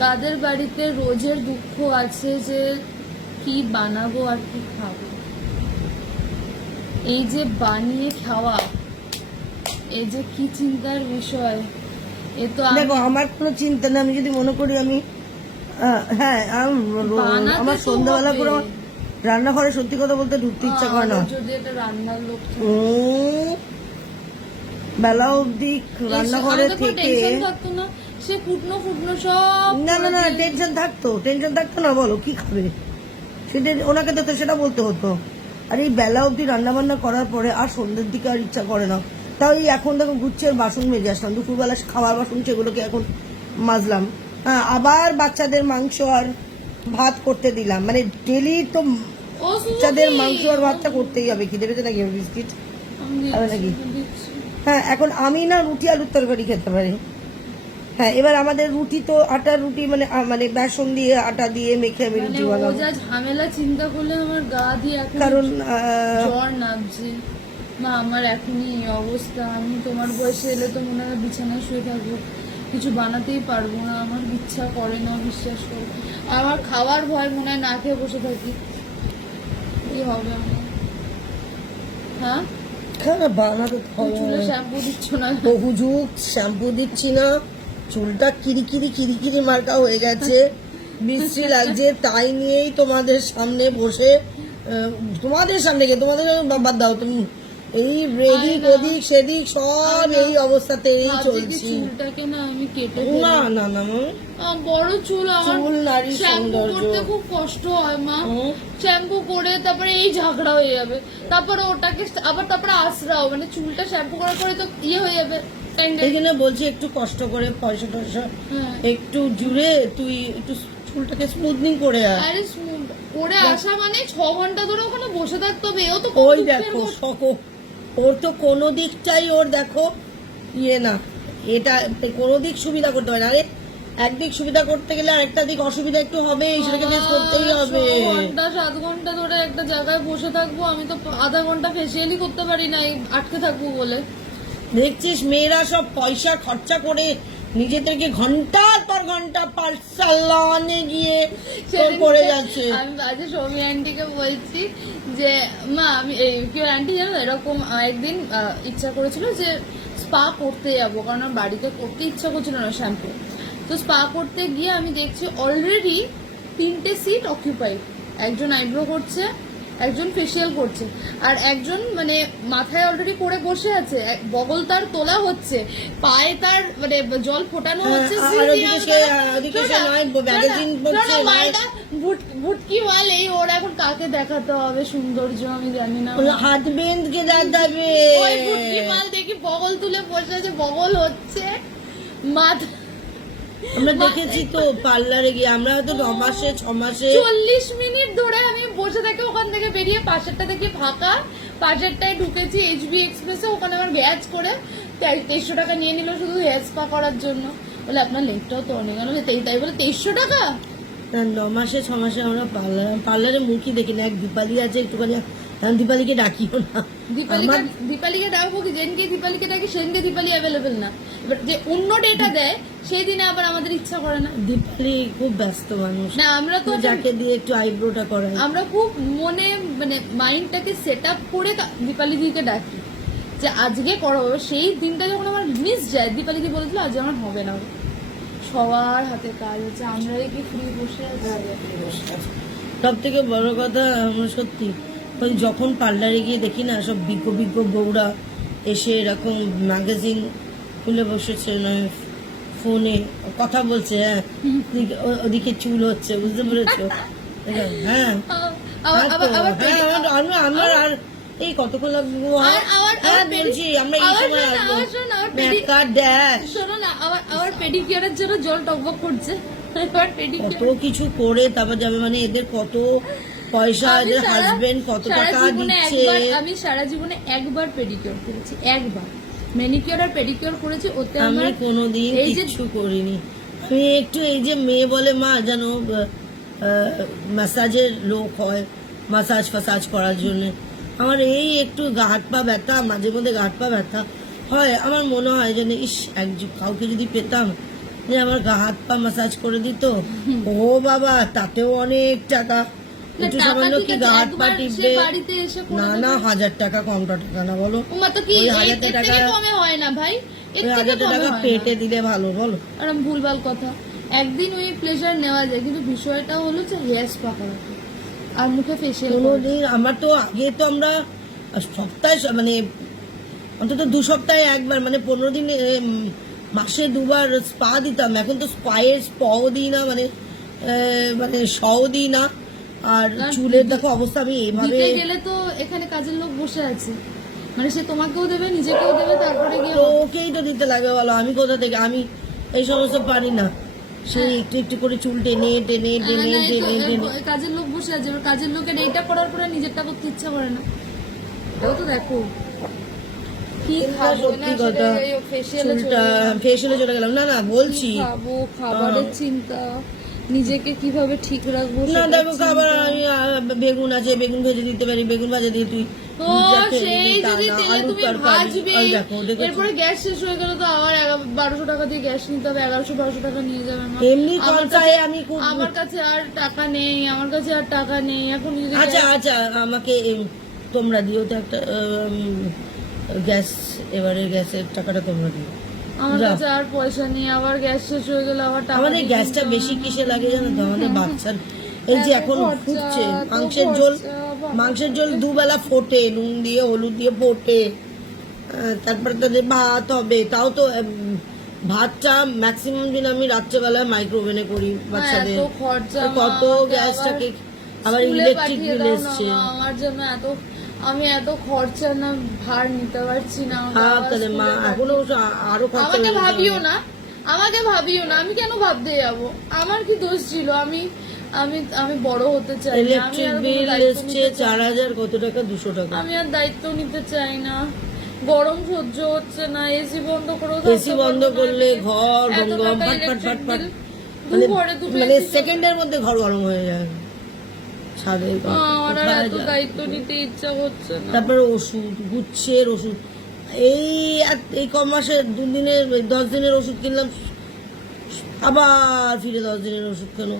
কাদের বাড়িতে রোজের দুঃখ আছে যে কি বানাবো আর কি খাবো, এই যে বানিয়ে খাওয়া, এই যে কি চিন্তার বিষয়। এ তো দেখো আমার কোনো চিন্তা নেই, আমি যদি মনে করি আমি হ্যাঁ আমার সন্ধ্যাবেলা করে রান্নাঘরে সত্যি কথা বলতে ঢুকতে ইচ্ছা করে না। যদি একটা রান্নার লোক বেলা অবধি রান্নাঘরে থেকে থাকতো না, সে ফুটনো ফুটনো সব না না না টেনশন থাকতো না, বলো কি খাবে সেটা ওনাকে তো সেটা বলতে হতো। আর এই বেলা অবধি রান্না বান্না করার পরে আর সন্ধ্যের দিকে আর ইচ্ছা করে না। তাও এই এখন দেখো গুচ্ছের বাসন মেজে আসলাম, দুপুরবেলা খাওয়ার বাসন সেগুলোকে এখন মাজলাম। হ্যাঁ আবার বাচ্চাদের মাংস আর ভাত করতে দিলাম, মানে ডেলি তো বাচ্চাদের মাংস আর ভাতটা করতেই হবে। খিদে পেতে নাকি বিস্কিট খাবে নাকি? হ্যাঁ এখন আমি না রুটি আলুর তরকারি খেতে পারি। হ্যাঁ এবার আমাদের রুটি তো আটার রুটি, মানে মানে বেসন দিয়ে আটা দিয়ে মেখে আমি রুটি বানাবো। ঝামেলা চিন্তা করলে আমার গা দিয়ে এখন কারণ জ্বর নামছে। মা আমার এখনই এই অবস্থা, আমি তোমার বয়সে এলে তো মনে হয় বিছানায় শুয়ে থাকবো, কিছু বানাতেই পারবো না, আমার ইচ্ছা করে না, বিশ্বাস করো। আমার খাওয়ার ভয়, মনে হয় না খেয়ে বসে থাকি। কি হবে আমার? হ্যাঁ বানাতে চুলে শ্যাম্পু দিচ্ছ না? বহু যুগ শ্যাম্পু দিচ্ছি না, চুলটা কিরিকিরি মার্কা হয়ে গেছে, বিশ্রী লাগছে, তাই নিয়েই তোমাদের সামনে বসে, তোমাদের সামনে গিয়ে তোমাদের বাদ দাও তুমি, এই এদিক ওদিক সেদিক সব এই অবস্থাতেই চলছি। চুলটাকে না আমি কেটে না না না বড় চুল, চুল নারী শ্যাম্পু সৌন্দর্য করতে খুব কষ্ট হয় মা। শ্যাম্পু করে তারপরে এই ঝগড়া হয়ে যাবে, তারপরে ওটাকে আবার তারপরে আশ্রাও, মানে চুলটা শ্যাম্পু করার পরে তো ইয়ে হয়ে যাবে। এখানে বলছি একটু কষ্ট করে পয়সা টয়সা একটু জুড়ে তুই একটু চুলটাকে স্মুথনিং করে আয়। আরে করে আসা মানে 6 ঘন্টা ধরে ওখানে বসে থাকতে হবে। ও তো ওই দেখো ওর তো কোনো দিকটাই ওর দেখো ইয়ে না, এটা কোনো দিক সুবিধা করতে হয় না। আরে একদিক সুবিধা করতে গেলে আরেকটা দিক অসুবিধা একটু হবে, সেটাকে ফেস করতেই হবে। 7 ঘন্টা ধরে একটা জায়গায় বসে থাকবো, আমি তো আধা ঘন্টা ফেসিয়ালই করতে পারি না, আটকে থাকবো বলে। দেখছিস মেয়েরা সব পয়সা খরচা করে নিজেদেরকে ঘন্টার পর ঘন্টা পার্সালনে গিয়ে করে যাচ্ছে। আমি আজ সৌমি আন্টিকে বলছি যে মা আমি কেউ আন্টি জানো এরকম একদিন ইচ্ছা করেছিল যে স্পা করতে যাবো, কারণ আমার বাড়িতে করতে ইচ্ছা করছিল না শ্যাম্পু। তো স্পা করতে গিয়ে আমি দেখছি অলরেডি 3টে সিট অকিউপাইড, একজন আইব্রো করছে, একজন ফেসিয়াল করছে, আর একজন মানে মাথায় অলরেডি করে বসে আছে, বগল তার তোলা হচ্ছে, পায়ে তার মানে জল ফোটানো হচ্ছে, ভুটকি মাল। এই ওর এখন কাকে দেখাতে হবে সৌন্দর্য আমি জানি না, হাত বেঁধ কে যাবে ভুটকি মাল দেখি বগল তুলে বসে আছে, বগল হচ্ছে মাথা। আমরা দেখেছি তো পার্লারে গিয়ে, আমরা হয়তো 9 মাসে 6 মাসে 40 মিনিট ধরে আমি বসে থাকি, ওখান থেকে বেরিয়ে পাশেরটা থেকে ফাঁকা, পাশেরটায় ঢুকেছি এইচবি এক্সপ্রেসে, ওখানে আমার গ্যাস করে 2300 টাকা নিয়ে নিল শুধু হেয়ার স্পা করার জন্য। বলে আপনার লেগটাও তো অনেক গেল, তাই বলে 2300 টাকা। 9 মাসে 6 মাসে আমরা পার্লারে মুখই দেখি না। এক দীপালি আছে একটুখানি, দীপালিকে ডাকিও না। দীপালিকে ডাকবো কি, যেদিনকে দীপালিকে ডাকি সেদিনকে দীপালি অ্যাভেলেবেল না, এবার যে অন্য ডেটা দেয় সেই দিনে আবার আমাদের ইচ্ছা করে না। দীপালি খুব ব্যস্ত মানুষ না, আমরা তো যাকে দিয়ে একটু আইব্রোটা করাই, আমরা খুব মনে মানে মাইন্ডটাকে সেট আপ করে দীপালি দিকে ডাকি যে আজকে করা হবে। সেই দিনটা যখন আমার মিস যায়, দীপালি দি বলেছিল আজ আমার হবে না, সবার হাতে কাজ হচ্ছে, আমরাই কি ফ্রি বসে আছি। সব থেকে বড় কথা আমরা সত্যি যখন পার্লারে গিয়ে দেখি না সব বিজ্ঞ বউরা এসে এরকম ম্যাগাজিন খুলে বসেছে, নয় ফোনে কথা বলছে, হ্যাঁ ওদিকে চুল হচ্ছে, বুঝতে পেরেছো? হ্যাঁ আমার আর এই কতক্ষণ লাগবে বলছি আমরা এই সময় শোনো না, আমার পেডিকিউরের জন্য জল টকবক করছে, কত কিছু করে তারপর যাবে, মানে এদের কত পয়সা, এদের হাজবেন্ড কত টাকা দিচ্ছে। আমি সারা জীবনে একবার পেডিকিউর করেছি, একবার ম্যানিকিউর আর পেডিকিউর করেছি, ওতে আমি কোনোদিন কিছু করিনি। আমি একটু এই যে মেয়ে বলে মা যেন ম্যাসাজের লোক হয়, মাসাজ করার জন্য, আমার এই একটু হাত পা ব্যথা, মাঝে মধ্যে হাত পা ব্যথা হয়, আমার মনে হয় যেন ইস কাউকে যদি পেতাম যে আমার গা হাত পা মাসাজ করে দিত, ও বাবা তাতেও অনেক টাকা। না, একটু টাকা সামান্য ঠিক কি আছে, গা হাত পা একবার সে টিপবে, বাড়িতে এসে করে না দেবে। না 1000 টাকা কমটা টাকা না বলো? ওমা তো কি ওই এর 1000 থেকে টাকা কমে হয় না ভাই, এর ওই থেকে 1000 কমে টাকা হয় পেটে না। দিলে ভালো বলো? আর ভুলভাল কথা, একদিন ওই প্লেজার নেওয়া যায়, কিন্তু বিষয়টা হলো যে হেয়ার স্পা করাতে আর মুখে ফেসিয়াল কোনোদিন আমার তো আগে তো আমরা সপ্তাহে মানে অন্তত 2 সপ্তাহে একবার মানে 15 দিনে মাসে 2বার স্পা দিতাম। এখন তো স্পায়ের স্পাও দিই না, মানে শও দিই না। আর না, চুলের দেখো অবস্থা, আমি এভাবে দিতে গেলে তো এখানে কাজের লোক বসে আছে, মানে সে তোমাকেও দেবে নিজেকেও দেবে, তারপরে গিয়ে তো ওকেই তো দিতে লাগে বলো, আমি কোথা থেকে, আমি এই সমস্ত পারি না। সেই একটু একটু করে চুল টেনে টেনে টেনে না, এই তো টেনে টেনে কাজের লোক বসে আছে, এবার কাজের লোকের এইটা করার পরে নিজেরটা করতে ইচ্ছা করে না। এটাও তো দেখো কি খাবো না, সত্যি কথা, ফেসিয়ালে চুলটা ফেসিয়ালে চলে গেলাম। না না বলছি খাবো, খাবারের চিন্তা, নিজেকে কিভাবে ঠিক রাখবো না, সেটার দেখো চিন্তা। খাবার আমি বেগুন আছে, বেগুন ভেজে দিতে পারি, বেগুন ভাজা দিয়ে তুই ও সেই যদি তেলে তুমি ভাজবে, এরপরে গ্যাস শেষ হয়ে গেল তো আবার 1200 টাকা দিয়ে গ্যাস নিতে হবে, 1100-1200 টাকা নিয়ে যাবে মা। এমনি খরচায় আমি খুব। আমার কাছে আর টাকা নেই, আমার কাছে আর টাকা নেই এখন যদি আচ্ছা আচ্ছা আমাকে তোমরা দিও তো একটা গ্যাস, এবারে গ্যাসের টাকাটা তোমরা দিও। আমার যাও। কাছে আর পয়সা নেই, আবার গ্যাস শেষ হয়ে গেলে আবার টাকা আমাদের দিয়ে গ্যাসটা কিনতে বেশি হবে। কিসে লাগে জানো তো? আমাদের বাচ্চার এই যে এত এখন খরচা, ফুটছে এত মাংসের ঝোল, খরচা, বাবা। মাংসের ঝোল দুবেলা ফোটে, নুন দিয়ে হলুদ দিয়ে ফোটে, তারপরে তাদের ভাত হবে, তাও তো ভাতটা ম্যাক্সিমাম দিন আমি রাত্রেবেলায় মাইক্রোওভেনে করি বাচ্চাদের। এত খরচা মা, কত আমাকে গ্যাসটাকে আবার স্কুলে ইলেকট্রিক পাঠিয়ে বিল দাও না এসছে। মা, আমার জন্য আমি এত খরচা না ভার নিতে পারছি না, আমাকে হ্যাঁ আবার তাহলে মা স্কুলে এখনো আরো খরচা আমাকে হয়ে ভাবিও যাবে। না, আমাকে ভাবিও না, আমি কেন ভাবতে যাবো? আমার কি দোষ ছিল? আমি আমি আমি বড় হতে চাই না, আমি ইলেকট্রিক আর কোনো বিল দায়িত্ব এসছে নিতে চাই না। 4000 কত টাকা, 200 টাকা। আমি আর দায়িত্ব নিতে চাই না, গরম সহ্য হচ্ছে না, এসি বন্ধ করে এসি বন্ধ করলে ঘর গম ফাট ফাট ফাট ফাট, মানে সেকেন্ডের মধ্যে ঘর গরম হয়ে যায়। ছাদের ঘর আমার আর কোথায় এত যায়? দায়িত্ব নিতে ইচ্ছা হচ্ছে না। তারপরে ওষুধ, গুচ্ছের ওষুধ, এই কম মাসে 2 দিনের 10 দিনের ওষুধ কিনলাম, আবার ফিরে 10 দিনের ওষুধ কেন?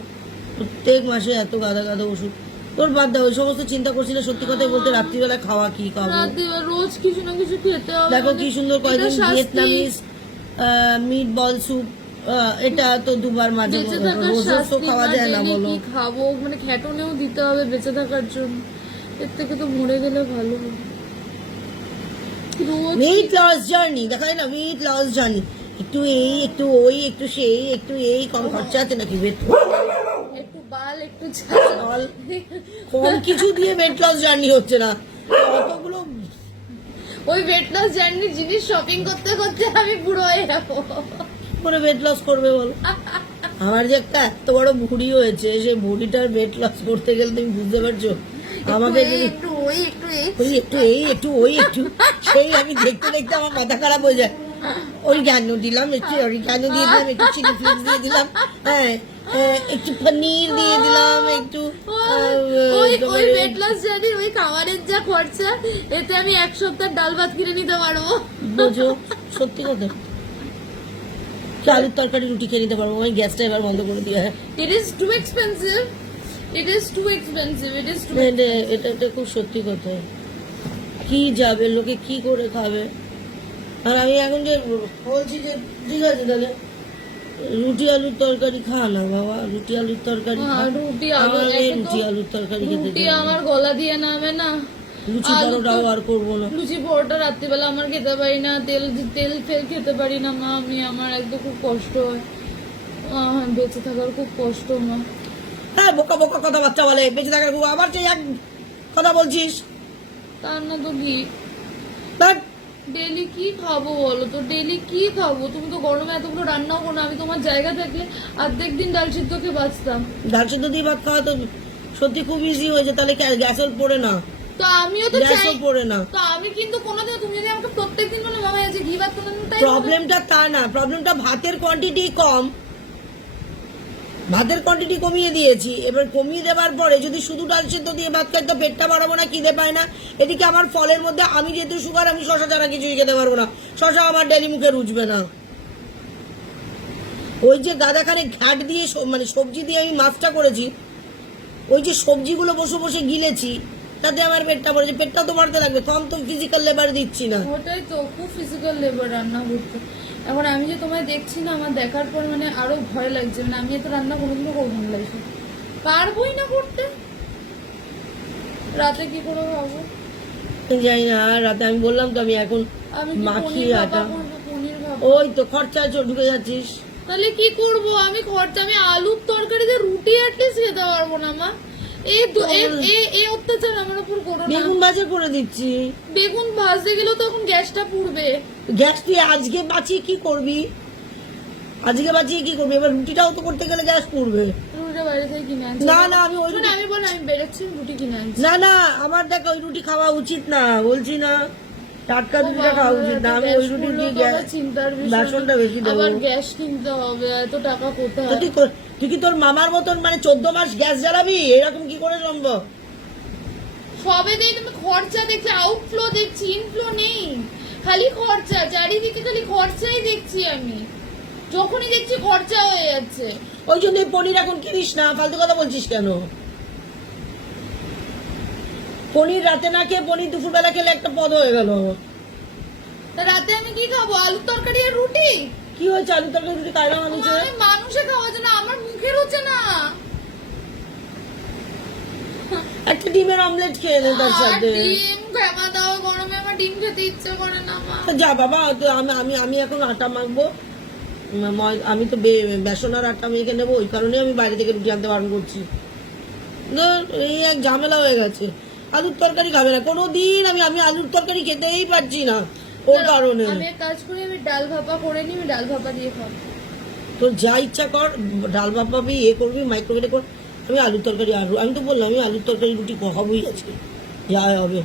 প্রত্যেক মাসে এত গাদা গাদা ওষুধ। তোর বাদ দাও, ওই সমস্ত চিন্তা করছি না। সত্যি কথাই বলতে রাত্রিবেলা খাওয়া কি খাবো? রাত্রিবেলা রোজ কিছু না কিছু খেতে হবে। দেখো মানে কি সুন্দর কয়েকদিন এটা শাস্তি। ভিয়েতনামিজ মিট বল স্যুপ, এটা তো 2বার মাঝে বেঁচে মধ্যে, থাকার রোজ রোজ তো শাস্তি, খাওয়া না যায় না জেনে বলো। কি খাবো, মানে খ্যাটনেও দিতে হবে বেঁচে থাকার জন্য, এর থেকে তো মরে গেলে ভালো হবে। রোজ ওয়েট লস জার্নি দেখায় না, ওয়েট লস জার্নি, একটু এই একটু ওই একটু সেই একটু এই, কম খরচা আছে নাকি? ওয়েট একটু বাল একটু ঝাল, কম কিছু দিয়ে ওয়েট লস জার্নি হচ্ছে না, কতগুলো ওই ওয়েট লস জার্নি জিনিস শপিং করতে করতে আমি বুড়ো হয়ে যাবো। করে ওয়েট লস করবে বলো? আমার যে একটা এত বড় ভুঁড়ি হয়েছে, সেই ভুঁড়িটার ওয়েট লস করতে গেলে তুমি বুঝতে পারছো আমাকে যদি একটু ওই একটু এই, ওই একটু এই একটু ওই একটু সেই, আমি দেখতে দেখতে আমার মাথা খারাপ হয়ে যায়। ওই কেন দিলাম, একটু ওই কেন দিয়ে দিলাম, একটু চিলি ফ্লেক্স দিয়ে দিলাম, হ্যাঁ একটু পনির দিয়ে দিলাম, একটু ওই ওই ওয়েট লস জার্নি, ওই খাবারের যা খরচা, এতে আমি 1 সপ্তাহ ডাল ভাত কিনে নিতে পারবো। বোঝো, সত্যি কথা। কি আলুর তরকারি রুটি খেয়ে নিতে পারবো, আমি গ্যাসটা এবার বন্ধ করে দিয়ে। It is too expensive. It is too expensive. It is too. এটা খুব সত্যি কথা। কি যাবে, লোকে কি করে খাবে? আর আমি এখন যে বলছি যে ঠিক আছে তাহলে রুটি আলুর তরকারি খা না বাবা, রুটি আলুর তরকারি খা। রুটি আমার আলু মেয়ে রুটি আলুর তরকারি খেতে রুটি চায় না। আমার গলা দিয়ে নামে না। লুচি আলু পরোটাও আর করবো না। লুচি পরোটা রাত্রিবেলা আমার খেতে পারি না, তেল ফেল খেতে পারি না মা, আমার একদম খুব কষ্ট হয়, বেঁচে থাকার খুব কষ্ট মা। হ্যাঁ বোকা বোকা কথাবার্তা বলে, বেঁচে থাকার খুব, আবার যে এক কথা বলছিস। তার না তো কি, ধ্যাৎ, ডেলি কি খাবো বলো তো, ডেলি কি খাবো? তুমি তো গরমে এতগুলো রান্নাও করো না, আমি তোমার জায়গা থাকলে অর্ধেক দিন ডাল সিদ্ধকে বাঁচতাম। ডাল সিদ্ধ দিয়ে ভাত খাওয়া তো সত্যি খুব ইজি হয়েছে, তাহলে গ্যাসও পড়ে না, তো আমিও তো চাই, গ্যাসও পড়ে না। তো আমি কিন্তু কোনোদিন, তুমি যদি আমাকে প্রত্যেকদিন বলো মামা আজকে ঘি ভাত কোনোদিন, তাই প্রবলেমটা তা না, প্রবলেমটা ভাতের কোয়ান্টিটি কম, ভাতের কোয়ান্টিটি কমিয়ে দিয়েছি। এবার কমিয়ে দেওয়ার পরে যদি শুধু ডাল সিদ্ধ দিয়ে ভাত খাই তো পেটটা বাড়াবো না, খিদে পায় না। এদিকে আমার ফলের মধ্যে আমি যেহেতু সুগার, আমি শশা ছাড়া কিছুই খেতে পারবো না, শশা আমার ডেলি মুখে রুচবে না। ওই যে গাদাখানে ঘাট দিয়ে মানে সবজি দিয়ে আমি মাছটা করেছি, ওই যে সবজিগুলো বসে বসে গিলেছি, তাতে আমার পেটটা ভরেছে। পেটটা তো ভরতে লাগবে, কম তো ফিজিক্যাল লেবার দিচ্ছি না। ওটাই তো, খুব ফিজিক্যাল লেবার রান্না করতে। এখন আমি যে তোমায় দেখছি না, আমার দেখার পর মানে আরো ভয় লাগছে। না আমি এত রান্না কোনোদিনও করবো না লাইফে, পারবোই না করতে। রাতে কি করে খাবো জানি না, রাতে আমি বললাম তো আমি এখন আমি কি মাখি পনির আটা। ভাপা করবো, পনির ভাপা। ওই তো খরচা ঢুকে যাচ্ছিস। তাহলে কি করব আমি খরচা? আমি আলুর তরকারিতে রুটি অ্যাটলিস্ট খেতে পারবো না মা। এই অত্যাচার আমার উপর করো না। বেগুন ভাজা করে দিচ্ছি। বেগুন ভাজতে গেলেও তখন গ্যাসটা পুড়বে। গ্যাস তুই আজকে বাঁচিয়ে কি করবি? আজকে বাঁচিয়ে কি করবি? এবার রুটিটাও তো করতে গেলে গ্যাস পুড়বে। রুটিটা বাইরে থেকে কিনে আনছি। না না আমি ওই শোনো, আমি বল আমি বেরোচ্ছি, রুটি কিনে আনছি। না না আমার দেখ ওই রুটি খাওয়া উচিত না, বলছি না, টাটকা রুটিটা খাওয়া উচিত না। আমি ওই রুটি দিয়ে চিন্তার বেসনটা বেশি দেবো। আবার গ্যাস কিনতে হবে, এত টাকা কোথায়? তুই কি তোর মামার মতন মানে 14 মাস গ্যাস জ্বালাবি? এরকম কি করে সম্ভব? সবে দেখ তুমি খরচা দেখছি, আউটফ্লো দেখছি, ইনফ্লো নেই, খালি খরচা। চারিদিকে খালি খরচাই দেখছি আমি, যখনই দেখছি খরচা হয়ে যাচ্ছে। ওই জন্য পনির এখন কিনিস না, ফালতু কথা বলছিস কেন? পনির রাতে না খেয়ে পনির দুপুরবেলা খেলে একটা পদ হয়ে গেল। তা রাতে আমি কি খাবো? আলুর তরকারি আর রুটি? কি হয়েছে? আলু তরকারি রুটি খাই না মানুষে? আমি মানুষে খাওয়া যায় না, আমার মুখের হচ্ছে না। একটা ডিমের অমলেট খেয়ে নে তার আর সাথে। ডিম খাওয়া দাওয়া গরমে আমার ডিম খেতে ইচ্ছে করে না মা। যা বাবা, তো আমি এখন আটা মাখবো। আমি তো বেসন আর আটা মেখে নেবো, ওই কারণে আমি বাইরে থেকে রুটি আনতে বারণ করছি। না এই এক ঝামেলা হয়ে গেছে। আলুর তরকারি খাবে না কোনোদিন। আমি আলুর তরকারি খেতেই পারছি না ওর কারণে। আমি এক কাজ করি, আমি ডাল ভাপা করে নি, আমি ডাল ভাপা দিয়ে খাবো। তোর যা ইচ্ছা কর, ডাল ভাপাবি, করবি, মাইক্রোওয়েভে কর। আমি আলুর তরকারি আমি তো বললাম আমি আলুর তরকারি রুটি খাবোই আজকে, যা হবে।